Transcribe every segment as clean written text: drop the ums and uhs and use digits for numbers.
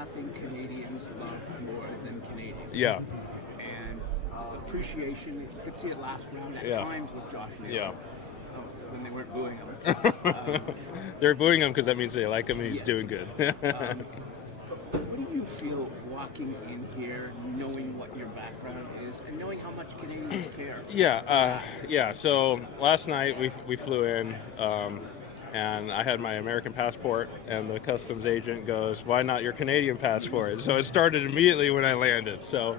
nothing Canadians love more than Canadians. Yeah. And appreciation. You could see it last round at Yeah. times with Josh Naylor. Yeah. When they weren't booing him. They're booing him because that means they like him and he's doing good. What do you feel walking in here, knowing what your background is, and knowing how much Canadians care? Yeah. So last night we flew in, and I had my American passport, and the customs agent goes, "Why not your Canadian passport?" So it started immediately when I landed. So,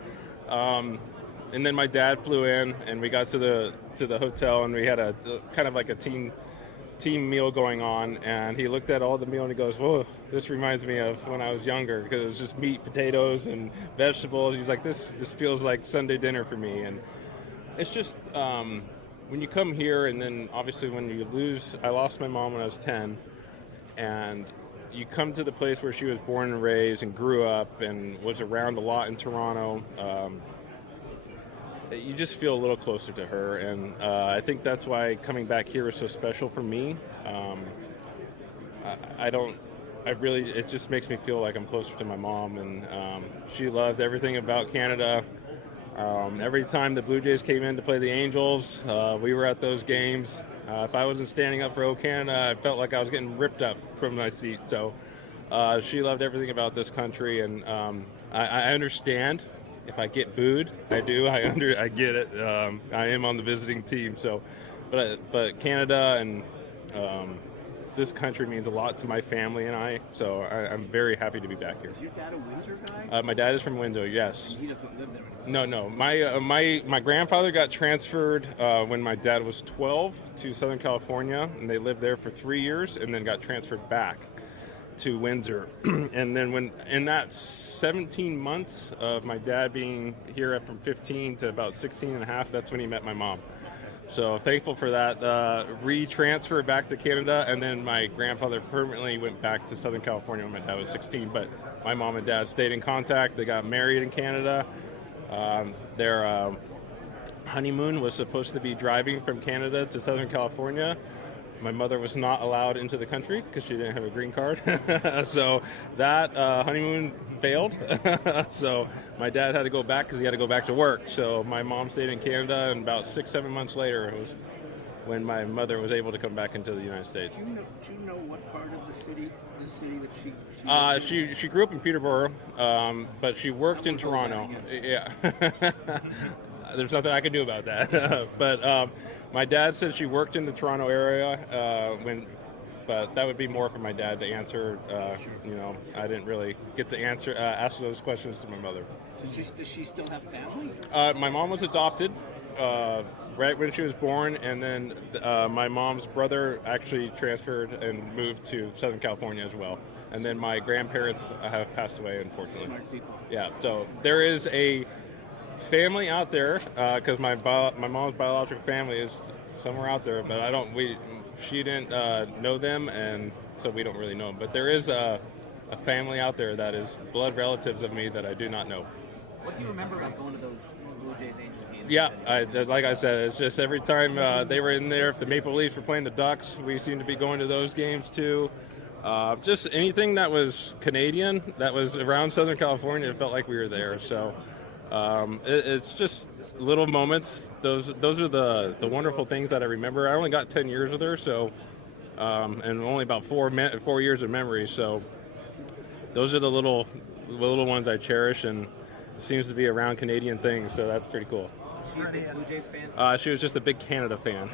and then my dad flew in, and we got to the hotel, and we had a kind of like a team meal going on, and he looked at all the meal and he goes, "Whoa, this reminds me of when I was younger, because it was just meat, potatoes, and vegetables." He's like, this feels like Sunday dinner for me. And it's just when you come here, and then obviously when you lose, I lost my mom when I was 10, and you come to the place where she was born and raised and grew up and was around a lot in Toronto. You just feel a little closer to her, and I think that's why coming back here is so special for me. It just makes me feel like I'm closer to my mom, and she loved everything about Canada. Every time the Blue Jays came in to play the Angels, we were at those games. If I wasn't standing up for O Canada, I felt like I was getting ripped up from my seat. So she loved everything about this country, and I understand. If I get booed, I do. I get it. I am on the visiting team, so, but Canada and this country means a lot to my family and I. So I'm very happy to be back here. Is your dad a Windsor guy? My dad is from Windsor. Yes. And he doesn't live there. No. My grandfather got transferred when my dad was 12 to Southern California, and they lived there for 3 years, and then got transferred back to Windsor. And then when in that 17 months of my dad being here from 15 to about 16 and a half, that's when he met my mom. So thankful for that re-transfer back to Canada. And then my grandfather permanently went back to Southern California when my dad was 16. But my mom and dad stayed in contact. They got married in Canada. Their honeymoon was supposed to be driving from Canada to Southern California. My mother was not allowed into the country because she didn't have a green card. So that honeymoon failed. So my dad had to go back because he had to go back to work. So my mom stayed in Canada, and about 6-7 months later, it was when my mother was able to come back into the United States. Do you know what part of the city that she grew up in Peterborough, but she worked in Toronto. Yeah. There's nothing I can do about that. But my dad said she worked in the Toronto area but that would be more for my dad to answer. I didn't really get to ask those questions to my mother. Does she still have family? My mom was adopted right when she was born, and then my mom's brother actually transferred and moved to Southern California as well. And then my grandparents have passed away, unfortunately. Smart people. Yeah, so there is a family out there, because my mom's biological family is somewhere out there, but she didn't know them, and so we don't really know them. But there is a family out there that is blood relatives of me that I do not know. What do you remember about going to those Blue Jays Angels games? Yeah, like I said, it's just every time they were in there, if the Maple Leafs were playing the Ducks, we seemed to be going to those games too. Just anything that was Canadian, that was around Southern California, it felt like we were there. So it's just little moments. Those are the wonderful things that I remember. I only got 10 years with her, so and only about 4 years of memory. So those are the little ones I cherish, and it seems to be around Canadian things. So that's pretty cool. Was she a big Blue Jays fan? She was just a big Canada fan.